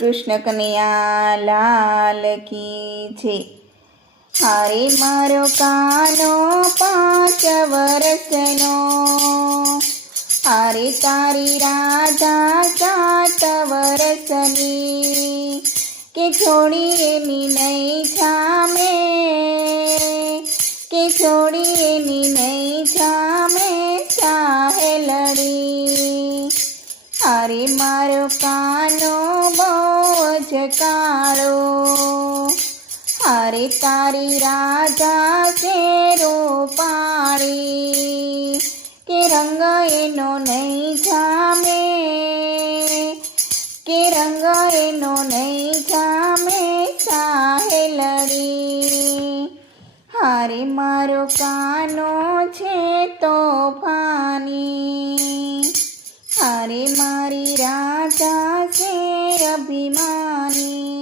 કૃષ્ણ કનૈયા લાલ કી છે. હારે મારો કાનો 5 વર્ષનો, હારે તારી રાધા 7 વર્ષની, કે છોડી એની નહીં છામે, કે છોડી એની નહીં છામે સાહેલડી. હારે મારો કાનો બહુ જ કાળો, હારે તારી રાધા છે રૂપાળી, કે રંગ એનો નહીં જામે, કે રંગ એનો નહીં જામે સાહેલડી. હારે મારો કાનો છે તોફાની, હારે મારી રાધા છે અભિમાની,